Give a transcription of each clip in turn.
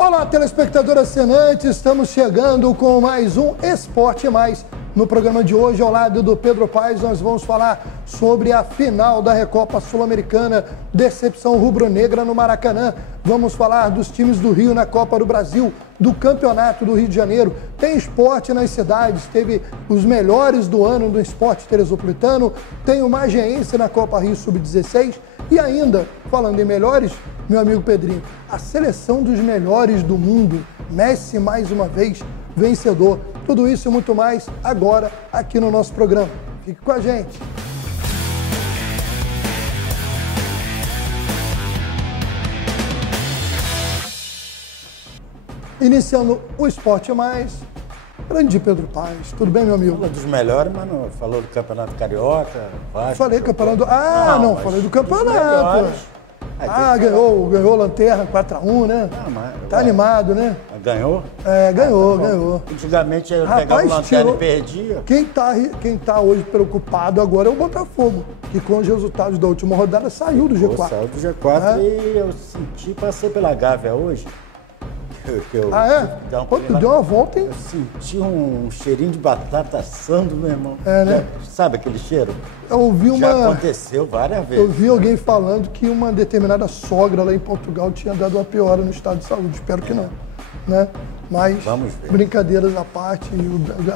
Olá, telespectador assinante, estamos chegando com mais um Esporte Mais. No programa de hoje, ao lado do Pedro Paes, nós vamos falar sobre a final da Recopa Sul-Americana, decepção rubro-negra no Maracanã. Vamos falar dos times do Rio na Copa do Brasil, do Campeonato do Rio de Janeiro. Tem esporte nas cidades, teve os melhores do ano no esporte teresopolitano, tem o Magiense na Copa Rio Sub-16 e ainda, falando em melhores, meu amigo Pedrinho, a seleção dos melhores do mundo, Messi mais uma vez, vencedor. Tudo isso e muito mais agora aqui no nosso programa. Fique com a gente. Iniciando o Esporte Mais, grande Pedro Paes. Tudo bem, meu amigo? Fala dos melhores, mas não falou do Campeonato Carioca, Vasco. Falei campeonato... não, falei do campeonato. Ganhou Lanterna 4-1, né? Tá animado, né? Ganhou? Ganhou. Antigamente eu pegava o Lanterna e perdia. Quem tá hoje preocupado agora é o Botafogo, que com os resultados da última rodada saiu do G4. Saiu do G4 e eu passei pela Gávea hoje. Deu uma volta, hein? Eu senti um cheirinho de batata assando, meu irmão. Né? Sabe aquele cheiro? Já aconteceu várias vezes. Eu vi alguém falando que uma determinada sogra lá em Portugal tinha dado uma piora no estado de saúde. Espero que não, né? Mas, vamos ver. Brincadeiras à parte,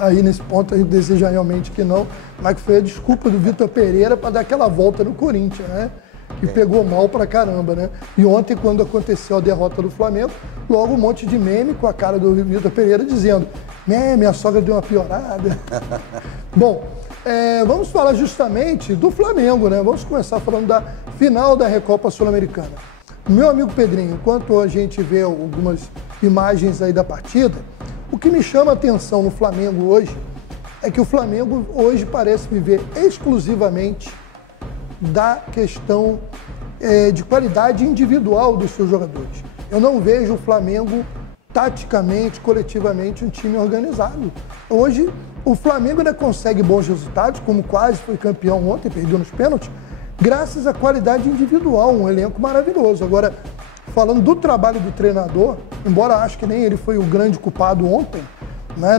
aí nesse ponto a gente deseja realmente que não. Mas que foi a desculpa do Vitor Pereira para dar aquela volta no Corinthians, né? Que pegou mal pra caramba, né? E ontem, quando aconteceu a derrota do Flamengo, logo um monte de meme com a cara do Vitor Pereira dizendo: minha sogra deu uma piorada. Bom, vamos falar justamente do Flamengo, né? Vamos começar falando da final da Recopa Sul-Americana. Meu amigo Pedrinho, enquanto a gente vê algumas imagens aí da partida, o que me chama a atenção no Flamengo hoje é que o Flamengo hoje parece viver exclusivamente da questão de qualidade individual dos seus jogadores. Eu não vejo o Flamengo, taticamente, coletivamente, um time organizado. Hoje, o Flamengo ainda consegue bons resultados, como quase foi campeão ontem, perdeu nos pênaltis, graças à qualidade individual, um elenco maravilhoso. Agora, falando do trabalho do treinador, embora acho que nem ele foi o grande culpado ontem, né,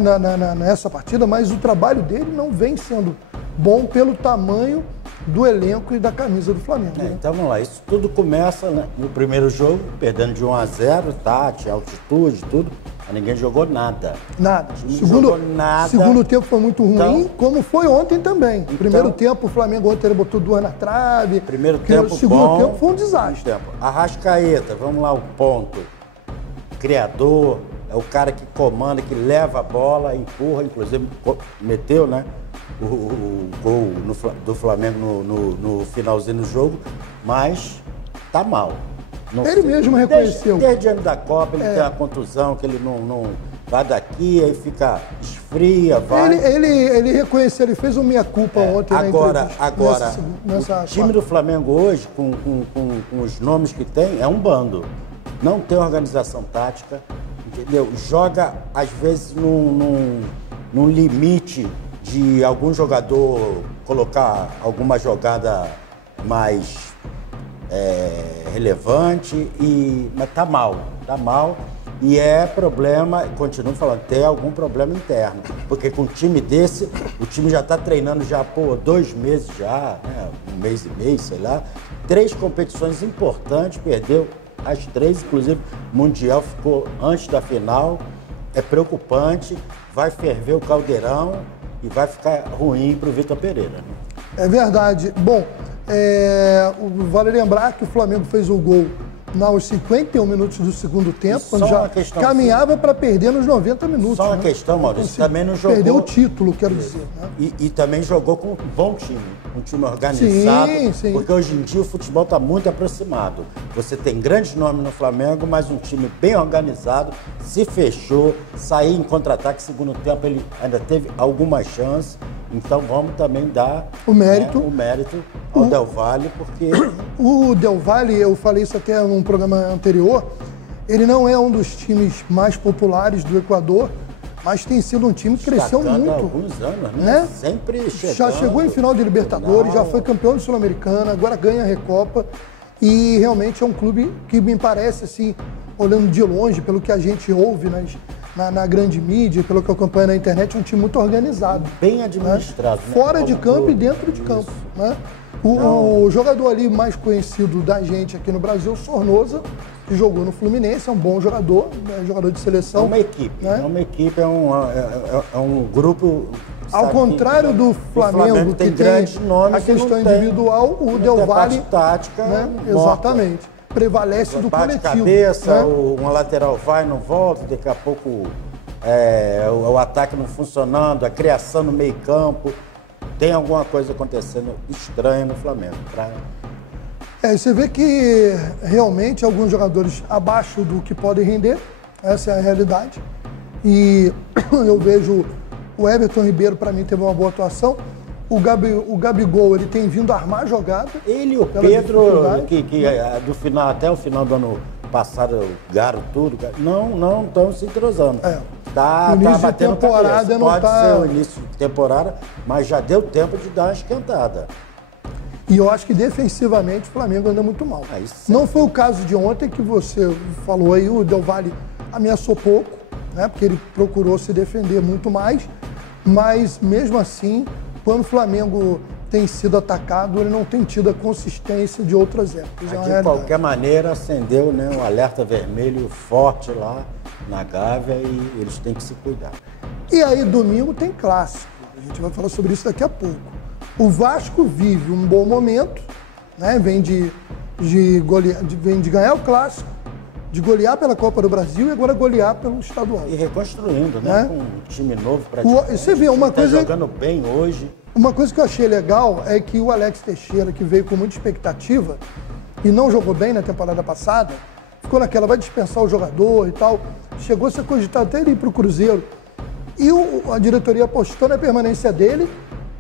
nessa partida, mas o trabalho dele não vem sendo bom pelo tamanho do elenco e da camisa do Flamengo. Né? Então vamos lá, isso tudo começa, né, no primeiro jogo, perdendo de 1-0, Tati, altitude, tudo, mas ninguém jogou nada. Segundo tempo foi muito ruim, como foi ontem também. Primeiro tempo, o Flamengo ontem ele botou 2 na trave. Primeiro tempo segundo tempo foi um desastre. Arrascaeta, vamos lá, o ponto. Criador, é o cara que comanda, que leva a bola, empurra, inclusive meteu, né? O gol do Flamengo no finalzinho do jogo, mas tá mal. Ele mesmo reconheceu. Desde ano da Copa, ele tem uma contusão, que ele não vai daqui, aí esfria, vai. Ele reconheceu, ele fez uma meia-culpa ontem. Agora, o time do Flamengo hoje, com os nomes que tem, é um bando. Não tem organização tática, entendeu? Joga, às vezes, num limite de algum jogador colocar alguma jogada mais relevante, mas tá mal. E é problema, continuo falando, tem algum problema interno. Porque com um time desse, o time já está treinando já por 2 meses já, né? 1 mês e meio, sei lá. 3 competições importantes, perdeu as 3, inclusive o Mundial ficou antes da final. É preocupante, vai ferver o caldeirão e vai ficar ruim para o Vitor Pereira. Né? É verdade. Bom, vale lembrar que o Flamengo fez o gol aos 51 minutos do segundo tempo, quando já caminhava para perder nos 90 minutos. Só uma questão, Maurício, também não jogou... Perdeu o título, quero dizer. Né? E também jogou com um bom time, um time organizado, sim. Porque hoje em dia o futebol está muito aproximado. Você tem grandes nomes no Flamengo, mas um time bem organizado, se fechou, saiu em contra-ataque, segundo tempo ele ainda teve alguma chance. Então vamos também dar o mérito ao Del Valle, porque... O Del Valle, eu falei isso até num programa anterior, ele não é um dos times mais populares do Equador, mas tem sido um time que cresceu muito. Há alguns anos, né? Sempre chegando. Já chegou em final de Libertadores, já foi campeão de Sul-Americana, agora ganha a Recopa. E realmente é um clube que me parece, assim, olhando de longe, pelo que a gente ouve na grande mídia, pelo que eu acompanho na internet, é um time muito organizado. Bem administrado. Né? Fora de campo e dentro de campo. Né? O jogador ali mais conhecido da gente aqui no Brasil, o Sornosa, que jogou no Fluminense, é um bom jogador, né? Jogador de seleção. É uma equipe, né? É uma equipe, é um grupo... Ao contrário do Flamengo, que tem grandes nomes, a questão individual, o Del Valle, tática, né? Exatamente, prevalece do coletivo. Bate-cabeça, né? uma lateral vai, não volta, daqui a pouco o ataque não funcionando, a criação no meio campo. Tem alguma coisa acontecendo estranha no Flamengo. Você vê que realmente alguns jogadores abaixo do que podem render, essa é a realidade. E eu vejo o Everton Ribeiro, para mim, teve uma boa atuação. O Gabigol, ele tem vindo armar jogada. Ele e o Pedro, que do final, até o final do ano passado, garam tudo, não estão se entrosando. Tá batendo temporada, pode ser o início de temporada, mas já deu tempo de dar uma esquentada. E eu acho que defensivamente o Flamengo anda muito mal. Não foi o caso de ontem que você falou aí, o Del Valle ameaçou pouco, né? Porque ele procurou se defender muito mais, mas mesmo assim, quando o Flamengo tem sido atacado, ele não tem tido a consistência de outras épocas. De qualquer maneira, acendeu, né, um alerta vermelho forte lá na Gávea e eles têm que se cuidar. E aí, domingo tem clássico. A gente vai falar sobre isso daqui a pouco. O Vasco vive um bom momento, né? Vem de ganhar o clássico, de golear pela Copa do Brasil e agora golear pelo estadual. E reconstruindo, né? Com um time novo praticamente. Você vê uma coisa... jogando bem hoje. Uma coisa que eu achei legal é que o Alex Teixeira, que veio com muita expectativa e não jogou bem na temporada passada, ficou naquela, vai dispensar o jogador e tal, chegou a ser cogitado até ele ir para o Cruzeiro. E a diretoria apostou na permanência dele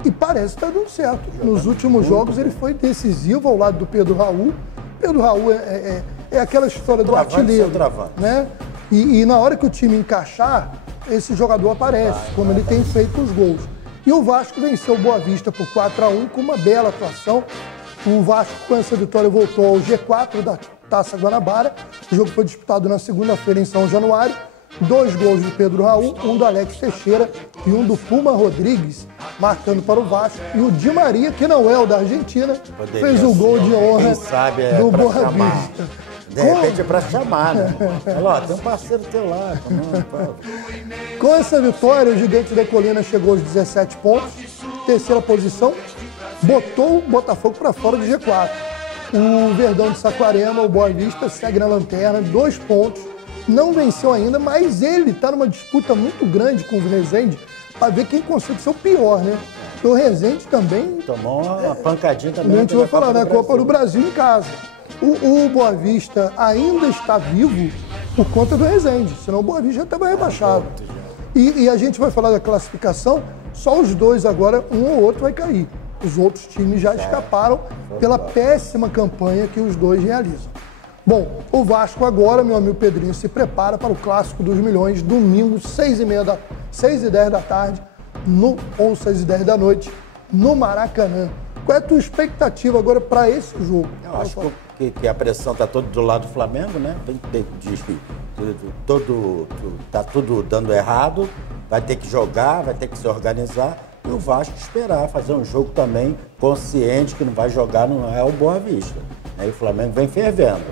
e parece que está dando certo. Nos últimos jogos ele foi decisivo ao lado do Pedro Raul. Pedro Raul é aquela história do artilheiro, né? E na hora que o time encaixar, esse jogador aparece, como ele tem feito os gols. E o Vasco venceu o Boa Vista por 4-1 com uma bela atuação. O Vasco, com essa vitória, voltou ao G4 da Taça Guanabara. O jogo foi disputado na segunda-feira em São Januário. 2 gols de Pedro Raul, um do Alex Teixeira e um do Puma Rodrigues, marcando para o Vasco. E o Di Maria, que não é o da Argentina, fez o gol de honra do Boa Vista. De repente é para chamar, né? Olha, tem um parceiro teu lá. Com essa vitória, o Gigante da Colina chegou aos 17 pontos, terceira posição, botou o Botafogo para fora do G4. O Verdão de Saquarema, o Boa Vista, segue na lanterna, 2 pontos, não venceu ainda, mas ele está numa disputa muito grande com o Rezende para ver quem consegue ser o pior, né? Porque o Rezende também... Tomou uma pancadinha também. A gente vai falar, né? Copa do Brasil em casa. O Boa Vista ainda está vivo por conta do Rezende, senão o Boa Vista já estava rebaixado. E a gente vai falar da classificação, só os dois agora, um ou outro vai cair. Os outros times já escaparam pela péssima campanha que os dois realizam. Bom, o Vasco agora, meu amigo Pedrinho, se prepara para o Clássico dos Milhões, domingo, 6h10 da tarde, ou 6h10 da noite, no Maracanã. Qual é a tua expectativa agora para esse jogo? Eu acho que a pressão está toda do lado do Flamengo, né? Tá tudo dando errado, vai ter que jogar, vai ter que se organizar. E o Vasco esperar, fazer um jogo também consciente que não vai jogar, não é o Boa Vista. Né? E o Flamengo vem fervendo.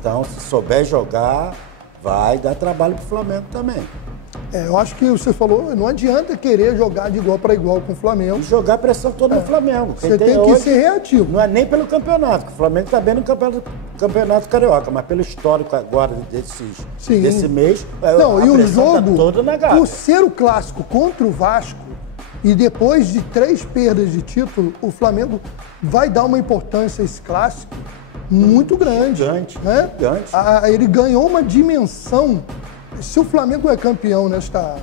Então, se souber jogar, vai dar trabalho para o Flamengo também. Eu acho que você falou, não adianta querer jogar de igual para igual com o Flamengo. E jogar pressão toda no Flamengo. Você tem que ser reativo. Não é nem pelo campeonato, que o Flamengo está bem no campeonato carioca, mas pelo histórico agora desse mês, não, e o jogo, tá toda na Gávea. Por ser o clássico contra o Vasco, e depois de 3 perdas de título, o Flamengo vai dar uma importância a esse clássico muito grande. Gigante, né? Gigante. Ele ganhou uma dimensão. Se o Flamengo é campeão nesta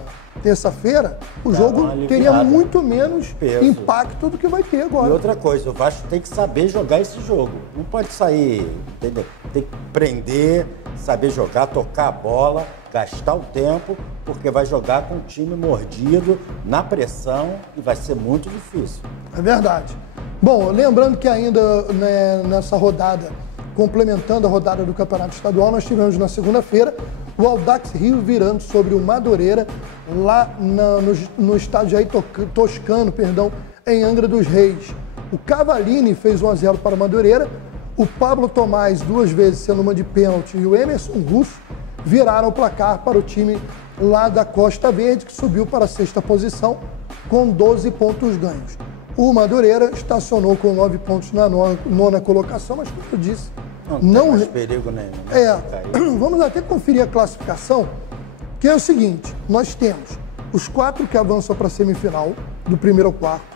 terça-feira, o jogo teria muito menos peso, impacto do que vai ter agora. E outra coisa, o Vasco tem que saber jogar esse jogo. Não pode sair, entendeu? Tem que prender, saber jogar, tocar a bola, gastar o tempo, porque vai jogar com o time mordido, na pressão, e vai ser muito difícil. É verdade. Bom, lembrando que ainda, né, nessa rodada complementando a rodada do Campeonato Estadual, nós tivemos na segunda-feira o Audax Rio virando sobre o Madureira, lá no estádio Jair Toscano, em Angra dos Reis. O Cavallini fez 1-0 para o Madureira, o Pablo Tomás, 2 vezes sendo uma de pênalti, e o Emerson Russo viraram o placar para o time lá da Costa Verde, que subiu para a 6ª posição com 12 pontos ganhos. O Madureira estacionou com 9 pontos na nona colocação, mas como eu disse, não tem mais perigo nenhum. Vamos até conferir a classificação, que é o seguinte: nós temos os 4 que avançam para a semifinal, do primeiro ao quarto.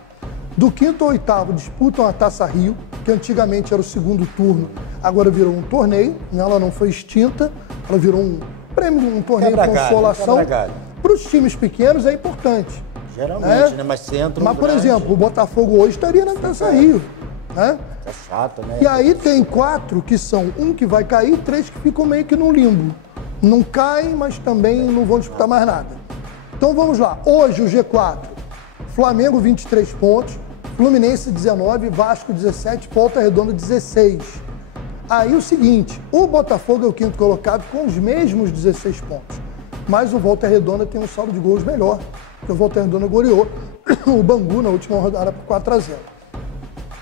Do 5º ao 8º disputam a Taça Rio, que antigamente era o segundo turno, agora virou um torneio, ela não foi extinta, ela virou um prêmio, um torneio de consolação. Para os times pequenos é importante. Geralmente, né? Mas se entra Mas, por exemplo, o Botafogo hoje estaria na Taça Rio. Né? É chato, né? E aí tem 4 que são, um que vai cair, 3 que ficam meio que no limbo. Não caem, mas também não vão disputar mais nada. Então vamos lá. Hoje o G4, Flamengo 23 pontos, Fluminense 19, Vasco 17, Volta Redonda 16. Aí o seguinte, o Botafogo é o 5º colocado com os mesmos 16 pontos. Mas o Volta Redonda tem um saldo de gols melhor, porque o Volta Redonda goleou o Bangu na última rodada por 4-0.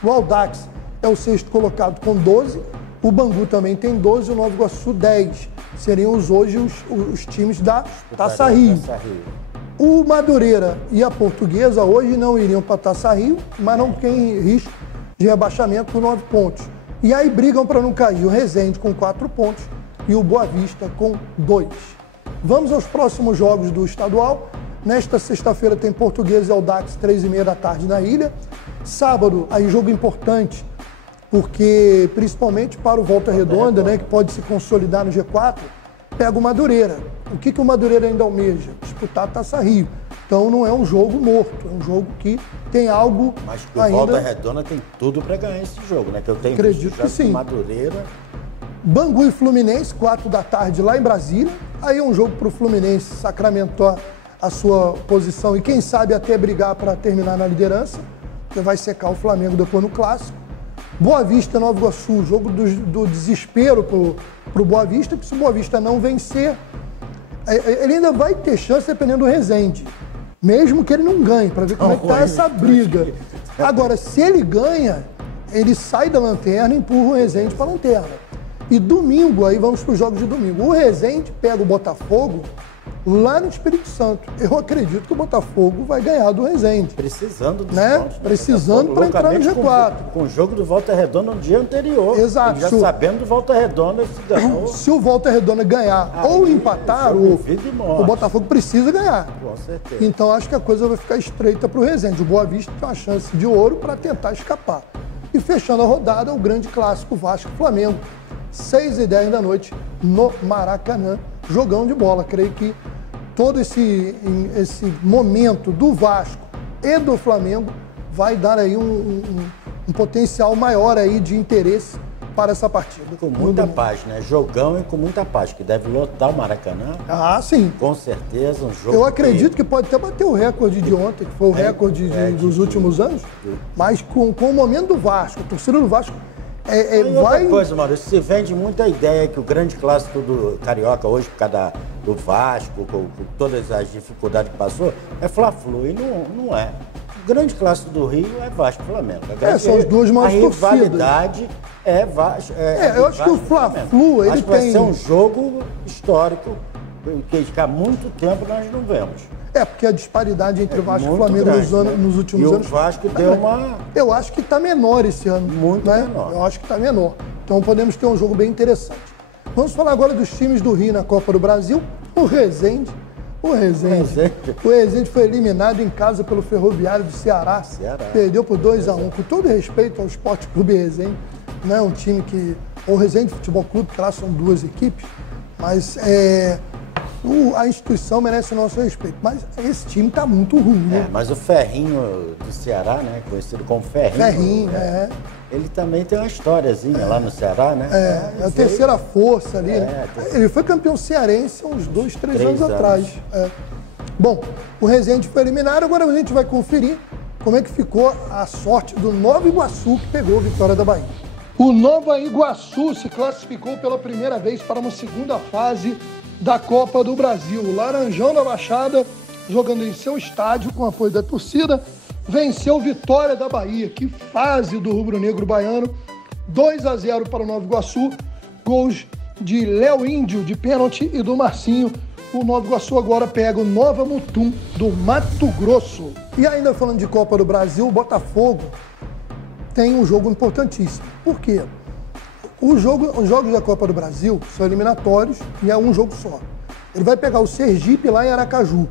O Audax é o 6º colocado com 12, o Bangu também tem 12 e o Nova Iguaçu 10. Seriam hoje os times da Taça Rio. O Madureira e a Portuguesa hoje não iriam para a Taça Rio, mas não tem risco de rebaixamento por 9 pontos. E aí brigam para não cair o Resende com 4 pontos e o Boa Vista com 2. Vamos aos próximos jogos do estadual. Nesta sexta-feira tem Portuguesa e Audax, 3h30 da tarde na Ilha. Sábado, aí jogo importante, porque principalmente para o Volta Redonda, né, que pode se consolidar no G4, pega o Madureira. O que o Madureira ainda almeja? Disputar a Taça Rio. Então não é um jogo morto, é um jogo que tem algo mas o ainda... Volta Redonda tem tudo para ganhar esse jogo, né? Que eu tenho acredito que sim. Madureira. Bangu e Fluminense, 4 da tarde lá em Brasília. Aí é um jogo para o Fluminense sacramentar a sua posição e quem sabe até brigar para terminar na liderança, que vai secar o Flamengo depois no Clássico. Boa Vista, Nova Iguaçu, jogo do desespero para o Boa Vista, que se o Boa Vista não vencer, ele ainda vai ter chance dependendo do Resende, mesmo que ele não ganhe, para ver como é que está essa briga. Agora, se ele ganha, ele sai da lanterna e empurra o Resende para a lanterna. E domingo, aí vamos para os jogos de domingo. O Resende pega o Botafogo lá no Espírito Santo. Eu acredito que o Botafogo vai ganhar do Resende. Precisando dos né? pontos. Precisando para entrar no G4. Com o jogo do Volta Redonda no dia anterior. Exato. Já sabendo do Volta Redonda se ganhou. Se o Volta Redonda ganhar ou empatar, o Botafogo precisa ganhar. Com certeza. Então acho que a coisa vai ficar estreita para o Resende. O Boa Vista tem uma chance de ouro para tentar escapar. E fechando a rodada, o grande clássico Vasco-Flamengo. 6h10 da noite no Maracanã. Jogão de bola. Creio que todo esse momento do Vasco e do Flamengo vai dar aí um potencial maior aí de interesse para essa partida. Com muita paz, né? Jogão e com muita paz, que deve lotar o Maracanã. Ah, sim. Com certeza, um jogo. Eu acredito que pode até bater o recorde de ontem, que foi o recorde dos últimos anos, mas com o momento do Vasco, a torcida do Vasco outra coisa, Maurício, se vende muita ideia que o grande clássico do Carioca hoje, por causa do Vasco, com todas as dificuldades que passou, é Fla-Flu, e não é. O grande clássico do Rio é Vasco e Flamengo. São as duas maiores torcidas. A rivalidade é Vasco. Eu acho que o Fla-Flu, ele vai ser um jogo histórico, que há muito tempo nós não vemos. Porque a disparidade entre o Vasco e o Flamengo nos últimos anos... E o Vasco deu uma... Eu acho que está menor esse ano. Muito menor. Eu acho que está menor. Então podemos ter um jogo bem interessante. Vamos falar agora dos times do Rio na Copa do Brasil. O Resende foi eliminado em casa pelo Ferroviário do Ceará. Perdeu por 2-1. Com todo respeito ao Sport Clube Resende, não é um time que... O Resende Futebol Clube, que lá são 2 equipes, mas a instituição merece o nosso respeito. Mas esse time está muito ruim, né? Mas o Ferrinho do Ceará, né? Conhecido como Ferrinho. Ele também tem uma historiazinha lá no Ceará, né? É a terceira força ali, né? Ele foi campeão cearense há uns 2, 3 anos atrás. Bom, o Resende foi eliminado, agora a gente vai conferir como é que ficou a sorte do Nova Iguaçu, que pegou a vitória da Bahia. O Nova Iguaçu se classificou pela primeira vez para uma segunda fase da Copa do Brasil. O Laranjão da Baixada, jogando em seu estádio com apoio da torcida, venceu Vitória da Bahia. Que fase do rubro-negro baiano. 2-0 para o Nova Iguaçu. Gols de Léo Índio de pênalti e do Marcinho. O Nova Iguaçu agora pega o Nova Mutum do Mato Grosso. E ainda falando de Copa do Brasil, o Botafogo tem um jogo importantíssimo. Por quê? Os jogos da Copa do Brasil são eliminatórios e é um jogo só. Ele vai pegar o Sergipe lá em Aracaju.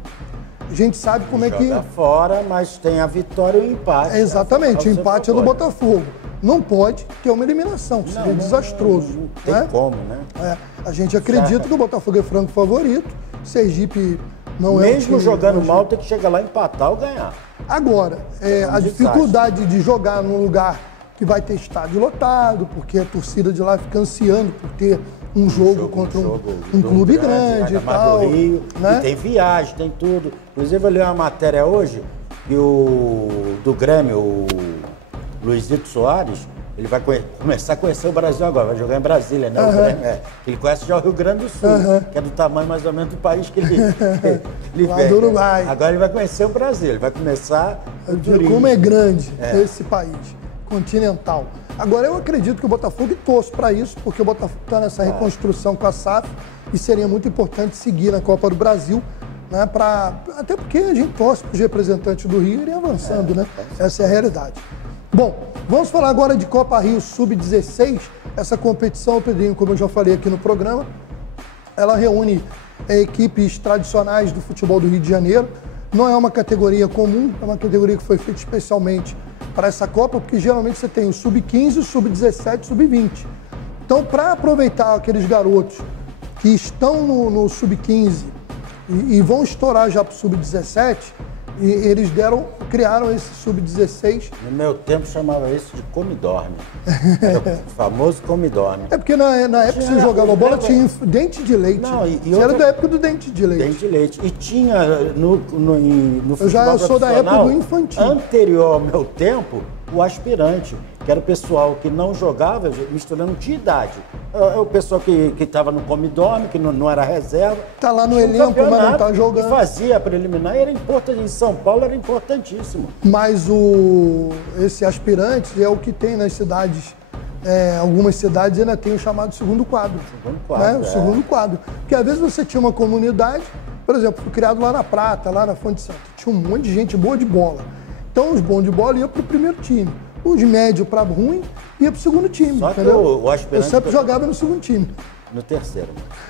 A gente sabe como é que... Joga fora, mas tem a vitória e o empate. Exatamente, o empate é do Botafogo. Não pode ter uma eliminação, seria desastroso. Não tem, né? Como, né? A gente acredita que o Botafogo é franco favorito, Sergipe não é... Mesmo jogando mal, tem que chegar lá, empatar ou ganhar. Agora, a dificuldade de jogar num lugar que vai ter estádio lotado, porque a torcida de lá fica ansiando por ter um jogo contra um clube grande e tal. Rio, né? E tem viagem, tem tudo. Inclusive, eu li uma matéria hoje que do Grêmio, o Luizito Soares, ele vai começar a conhecer o Brasil agora, vai jogar em Brasília, né? O Grêmio, ele conhece já o Rio Grande do Sul, que é do tamanho mais ou menos do país que ele lá vem. Do Uruguai. Agora ele vai conhecer o Brasil, ele vai começar o turismo. Como é grande esse país continental. Agora, eu acredito que o Botafogo torce para isso, porque o Botafogo está nessa reconstrução com a SAF e seria muito importante seguir na Copa do Brasil, né? Até porque a gente torce para os representantes do Rio irem avançando, né? Essa é a realidade. Bom, vamos falar agora de Copa Rio Sub-16. Essa competição, Pedrinho, como eu já falei aqui no programa, ela reúne equipes tradicionais do futebol do Rio de Janeiro. Não é uma categoria comum, é uma categoria que foi feita especialmente para essa Copa, porque geralmente você tem o Sub-15, o Sub-17 e o Sub-20. Então, para aproveitar aqueles garotos que estão no Sub-15 e vão estourar já para o Sub-17, e eles criaram esse Sub-16. No meu tempo chamava isso de come-dorme. Era o famoso come-dorme. É porque na época que você jogava bola tinha dente de leite. Não, você era da época do dente de leite. Dente de leite. E tinha no futebol eu sou da época do infantil. Anterior ao meu tempo, o aspirante, que era o pessoal que não jogava, misturando, tinha idade. É o pessoal que estava no come-dorme, que não era reserva. Está lá no elenco, mas não está jogando. E fazia a preliminar, era importante. Em São Paulo era importantíssimo. Mas esse aspirante é o que tem nas cidades. Algumas cidades ainda tem o chamado segundo quadro. Segundo quadro, O segundo quadro. Porque às vezes você tinha uma comunidade, por exemplo, fui criado lá na Prata, lá na Fonte Santa. Tinha um monte de gente boa de bola. Então os bons de bola iam para o primeiro time. Os de médio para ruim ia para o segundo time. Só que entendeu? o aspirante... Eu sempre jogava no segundo time. No terceiro.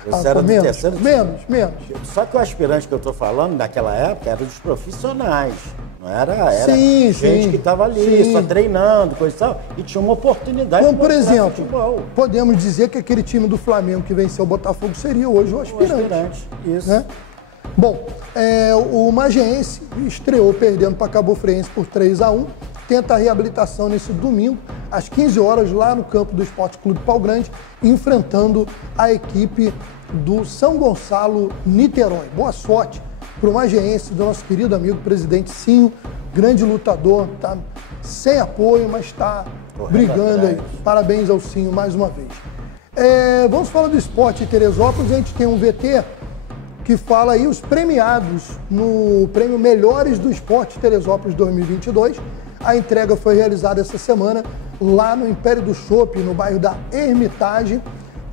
Você era do terceiro time. Menos. Só que o aspirante que eu estou falando, naquela época, era dos profissionais. Não era sim, gente que estava ali, só treinando, coisa e tal, e tinha uma oportunidade Como, de por exemplo, futebol. Podemos dizer que aquele time do Flamengo que venceu o Botafogo seria hoje o aspirante. O aspirante, isso. Né? Bom, o Magiense estreou perdendo para Cabo Friense por 3-1. Tenta a reabilitação nesse domingo, às 15 horas, lá no campo do Esporte Clube Pau Grande, enfrentando a equipe do São Gonçalo Niterói. Boa sorte para o Magiense, do nosso querido amigo presidente Cinho, grande lutador, tá sem apoio, mas está brigando aí. Parabéns ao Cinho mais uma vez. Vamos falar do esporte em Teresópolis. A gente tem um VT que fala aí os premiados no prêmio Melhores do Esporte Teresópolis 2022. A entrega foi realizada essa semana lá no Império do Chopp, no bairro da Hermitage,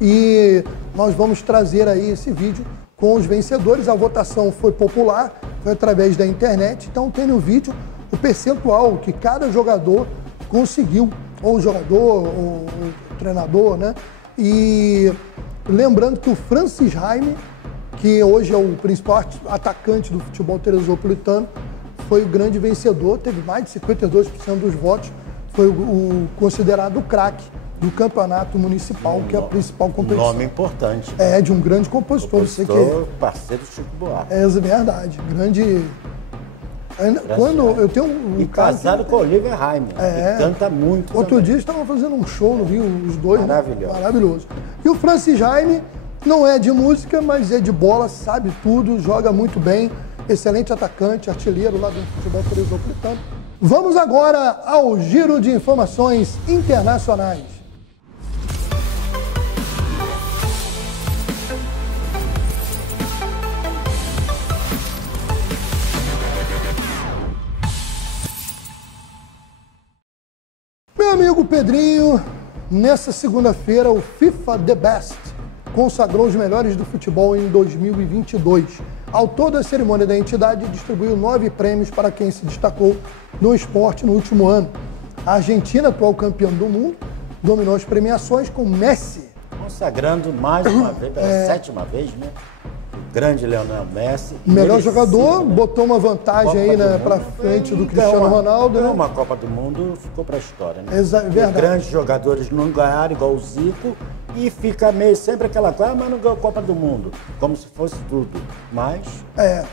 e nós vamos trazer aí esse vídeo com os vencedores. A votação foi popular, foi através da internet, então tem no vídeo o percentual que cada jogador conseguiu, ou o jogador, ou o treinador, né? E lembrando que o Francis Jaime, que hoje é o principal atacante do futebol teresopolitano, foi o grande vencedor, teve mais de 52% dos votos, foi o considerado o craque do campeonato municipal, que é a principal competição. Nome importante. De um grande compositor. Parceiro Chico Buarque. É verdade, grande... Quando eu tenho e casado com a Olivia Jaime, que canta muito. Outro dia estavam fazendo um show no Rio, os dois. Maravilhoso. Maravilhoso. E o Francis Jaime não é de música, mas é de bola, sabe tudo, joga muito bem. Excelente atacante, artilheiro lá do futebol teresopolitano. Vamos agora ao giro de informações internacionais. amigo Pedrinho, nessa segunda-feira, o FIFA The Best consagrou os melhores do futebol em 2022. Ao todo, a cerimônia da entidade distribuiu 9 prêmios para quem se destacou no esporte no último ano. A Argentina, atual campeã do mundo, dominou as premiações com Messi. Consagrando mais uma vez, pela 7ª vez, né? O grande Lionel Messi. Melhor jogador, né? Botou uma vantagem aí, né, para frente do Cristiano Ronaldo. Né? Uma Copa do Mundo ficou para a história, né? Verdade. Grandes jogadores não ganharam, igual o Zico, e fica meio sempre aquela coisa, mas não ganhou a Copa do Mundo, como se fosse tudo. Mas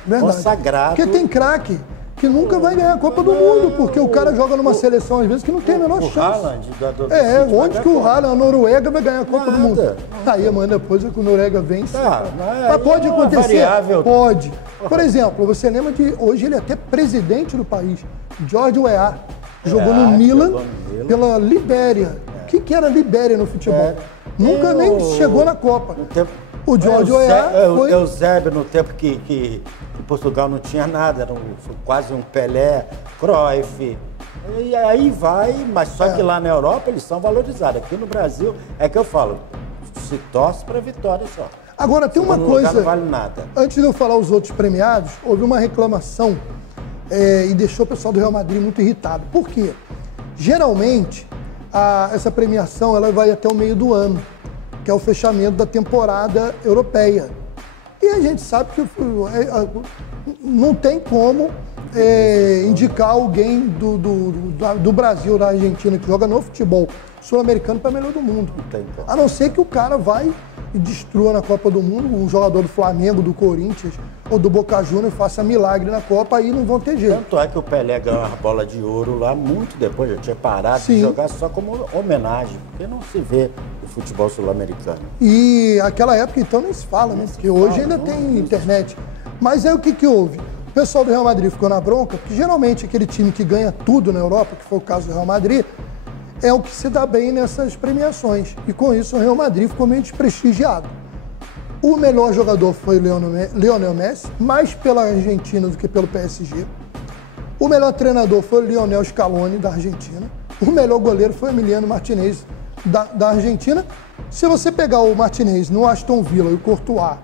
verdade. Consagrado. Porque tem craque que nunca vai ganhar a Copa do Mundo, porque o cara joga numa seleção, às vezes, que não tem a menor chance. Haaland, onde que o Haaland, a Noruega, vai ganhar a Copa do Mundo? Aí amanhã depois é que o Noruega vence. Mas pode acontecer? Pode. Por exemplo, você lembra de, hoje ele é até presidente do país, George Weah, jogou no Milan pela Libéria. O que era Libéria no futebol? Nunca nem chegou na Copa. O George Weah foi... Eusébio, no tempo que Portugal não tinha nada, era quase um Pelé, Cruyff. E aí vai, mas só que lá na Europa eles são valorizados. Aqui no Brasil, é que eu falo, se torce para vitória só. Agora, tem uma coisa, não vale nada. Antes de eu falar os outros premiados, houve uma reclamação e deixou o pessoal do Real Madrid muito irritado. Por quê? Geralmente, essa premiação ela vai até o meio do ano, que é o fechamento da temporada europeia. E a gente sabe que não tem como indicar alguém do Brasil, da Argentina, que joga no futebol sul-americano para melhor do mundo. A não ser que o cara vai e destrua na Copa do Mundo, um jogador do Flamengo, do Corinthians ou do Boca Juniors faça milagre na Copa, aí não vão ter jeito. Tanto é que o Pelé ganhou a bola de ouro lá muito depois, já tinha parado de jogar só como homenagem, porque não se vê o futebol sul-americano. E aquela época então nem se fala, né? Porque hoje ainda tem internet. Mas aí o que houve? O pessoal do Real Madrid ficou na bronca, porque geralmente aquele time que ganha tudo na Europa, que foi o caso do Real Madrid, é o que se dá bem nessas premiações. E com isso o Real Madrid ficou meio desprestigiado. O melhor jogador foi o Lionel Messi, mais pela Argentina do que pelo PSG. O melhor treinador foi o Lionel Scaloni, da Argentina. O melhor goleiro foi o Emiliano Martinez, da Argentina. Se você pegar o Martinez no Aston Villa e o Courtois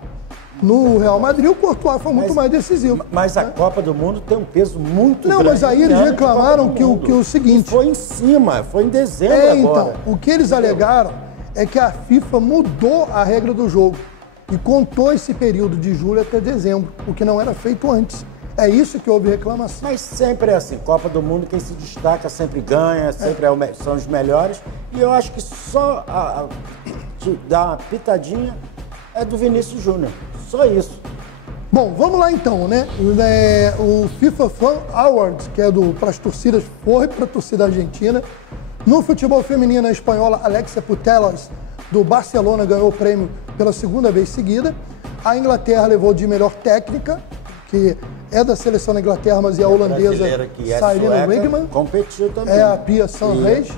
no Real Madrid, o Courtois foi muito mais decisivo. Mas a Copa do Mundo tem um peso muito grande. Não, mas aí eles reclamaram que o seguinte... Foi em cima, foi em dezembro agora. Então, o que eles alegaram é que a FIFA mudou a regra do jogo e contou esse período de julho até dezembro, o que não era feito antes. É isso que houve reclamação. Mas sempre é assim, Copa do Mundo, quem se destaca sempre ganha, sempre são os melhores. E eu acho que só dar uma pitadinha é do Vinícius Júnior. Só isso. Bom, vamos lá então, né? O FIFA Fan Awards, que é para as torcidas, foi para a torcida argentina. No futebol feminino, a espanhola Alexia Putellas, do Barcelona, ganhou o prêmio pela 2ª vez seguida. A Inglaterra levou de melhor técnica, que é da seleção da Inglaterra, mas é a holandesa Sarina Wiegman. Competiu também. É a Pia Sanreis.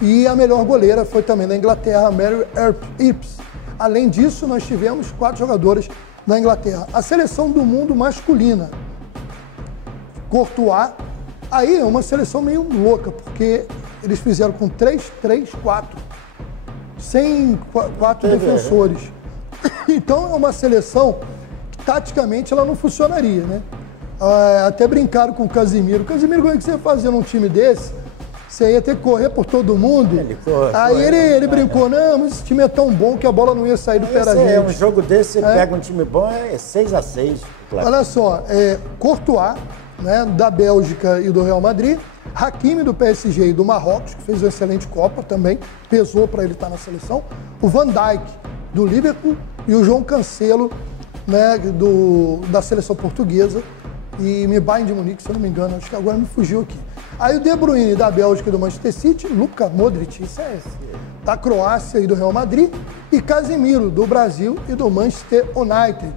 E a melhor goleira foi também da Inglaterra, Mary Earps. Além disso, nós tivemos 4 jogadoras da Inglaterra. A seleção do mundo masculina, Courtois, aí é uma seleção meio louca, porque eles fizeram com 3-3-4, sem 4 defensores. Então é uma seleção que taticamente ela não funcionaria, né? Até brincaram com o Casemiro. Casemiro, como é que você ia fazer num time desse? Você ia ter que correr por todo mundo. Ele brincou, não, mas esse time é tão bom que a bola não ia sair do pé da gente. Um jogo desse, você pega um time bom, é 6-6. Claro. Olha só, Courtois, né, da Bélgica e do Real Madrid, Hakimi do PSG e do Marrocos, que fez uma excelente Copa também, pesou para ele estar na seleção, o Van Dijk do Liverpool e o João Cancelo, né, da seleção portuguesa, e Bayern de Munique, se eu não me engano, acho que agora me fugiu aqui. Aí o De Bruyne da Bélgica e do Manchester City, Luka Modric, isso é da Croácia e do Real Madrid, e Casemiro do Brasil e do Manchester United.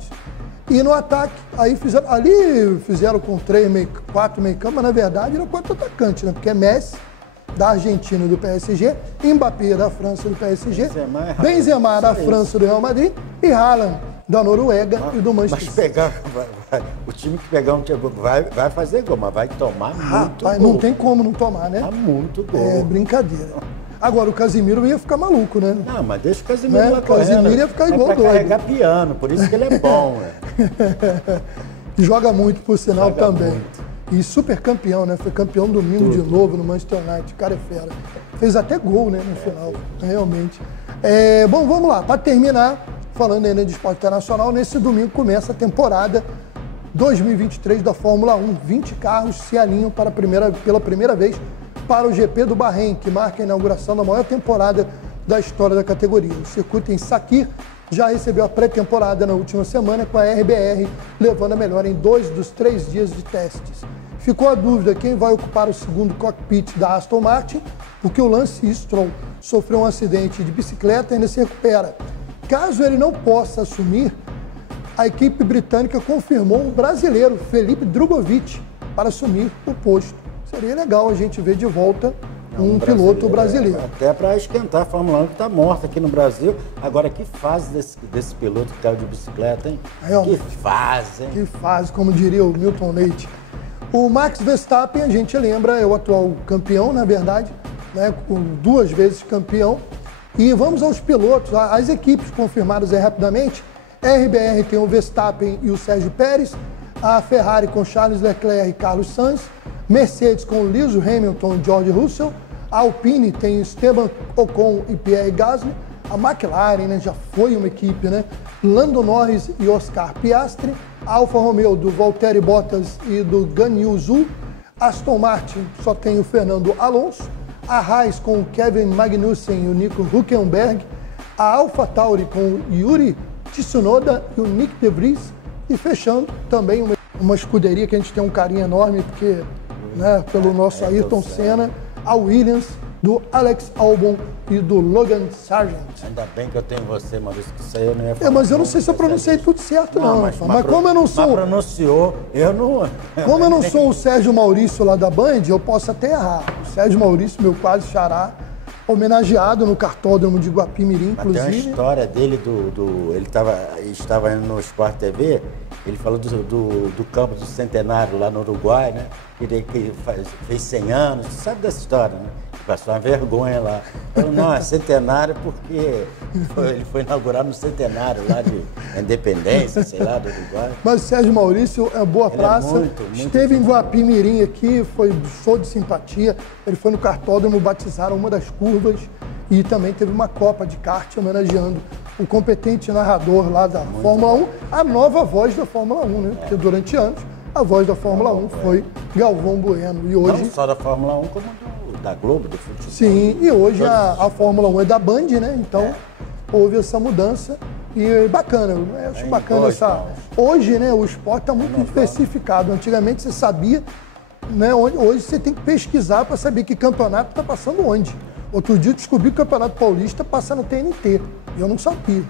E no ataque, fizeram com 4 meio campo, mas na verdade era 4 atacantes, né? Porque é Messi da Argentina e do PSG, Mbappé da França e do PSG, Benzema da França e do Real Madrid e Haaland da Noruega e do Manchester Mas City. pegar, o time que pegar um time vai fazer gol, mas vai tomar muito Rapaz, gol. não tem como não tomar, né? Tá muito gol. É brincadeira. Agora, o Casimiro ia ficar maluco, né? Não, mas deixa o Casimiro Né? lá correndo. Casimiro ia ficar igual é pra doido. carregar piano, por isso que ele é bom. Joga muito, por sinal, Joga também. muito. E super campeão, né? Foi campeão domingo de novo no Manchester United. O cara é fera. Fez até gol, né, no final. Realmente. Bom, vamos lá. Para terminar, falando ainda de esporte internacional, nesse domingo começa a temporada 2023 da Fórmula 1. 20 carros se alinham pela primeira vez para o GP do Bahrein, que marca a inauguração da maior temporada da história da categoria. O circuito em Sakir já recebeu a pré-temporada na última semana, com a RBR levando a melhor em 2 dos 3 dias de testes. Ficou a dúvida quem vai ocupar o segundo cockpit da Aston Martin, porque o Lance Stroll sofreu um acidente de bicicleta e ainda se recupera. Caso ele não possa assumir, a equipe britânica confirmou o brasileiro Felipe Drugovich para assumir o posto. Seria legal a gente ver de volta um piloto brasileiro. Até para esquentar a Fórmula 1 que está morta aqui no Brasil. Agora, que fase desse piloto que caiu de bicicleta, hein? Realmente. Que fase, hein? Que fase, como diria o Milton Leite. O Max Verstappen, a gente lembra, é o atual campeão, na verdade, né, com 2 vezes campeão. E vamos aos pilotos, as equipes confirmadas aí rapidamente. A RBR tem o Verstappen e o Sérgio Pérez, a Ferrari com Charles Leclerc e Carlos Sainz, Mercedes com Lewis Hamilton e George Russell, a Alpine tem Esteban Ocon e Pierre Gasly, a McLaren, né, já foi uma equipe, né? Lando Norris e Oscar Piastri, a Alfa Romeo do Valtteri Bottas e do Guan Yu Zhou, Aston Martin só tem o Fernando Alonso, a Haas com o Kevin Magnussen e o Nico Hülkenberg, a AlphaTauri com o Yuri Tsunoda e o Nick De Vries, e fechando também uma escuderia que a gente tem um carinho enorme, porque, né, pelo nosso Ayrton Senna, a Williams, do Alex Albon e do Logan Sargent. Ainda bem que eu tenho você, Maurício, que isso aí eu não ia falar. Mas eu não sei se eu pronunciei tudo certo, não. Mas como eu não sou... Mas pronunciou, eu não... Como eu não sou o Sérgio Maurício lá da Band, eu posso até errar. O Sérgio Maurício, meu quase xará, homenageado no cartódromo de Guapimirim, inclusive. Tem uma história dele, ele estava indo no Sport TV, ele falou do campo do Centenário lá no Uruguai, né? Que fez 100 anos, você sabe dessa história, né? Passou uma vergonha lá. Falou, não, é centenário porque ele foi inaugurado no centenário lá de Independência, sei lá, do Uruguai. Mas o Sérgio Maurício é boa praça. Muito Esteve em Guapimirim aqui, foi show de simpatia. Ele foi no cartódromo, batizaram uma das curvas e também teve uma Copa de kart homenageando o competente narrador lá da Fórmula 1, a nova voz da Fórmula 1, né? Porque durante anos a voz da Fórmula 1 foi Galvão Bueno. E hoje... Não só da Fórmula 1, como da Globo, do futebol. Sim, e hoje a Fórmula 1 é da Band, né? Então houve essa mudança e bacana. Eu acho bacana essa... Hoje, né, o esporte está muito diversificado. Antigamente você sabia, né? Hoje você tem que pesquisar para saber que campeonato está passando onde. Outro dia eu descobri que o Campeonato Paulista passa no TNT. E eu não sabia.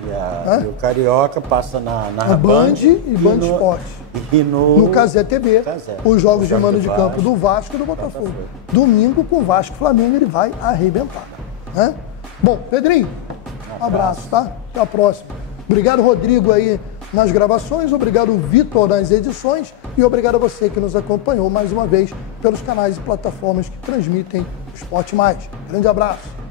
E o Carioca passa na Band e Band Esporte. E no Casé TV, os jogos de mando de campo do Vasco e do Botafogo. Domingo com o Vasco e Flamengo ele vai arrebentar. Né? Bom, Pedrinho, um abraço, tá? Até a próxima. Obrigado, Rodrigo, aí nas gravações, obrigado, Vitor, nas edições e obrigado a você que nos acompanhou mais uma vez pelos canais e plataformas que transmitem o Esporte Mais. Grande abraço.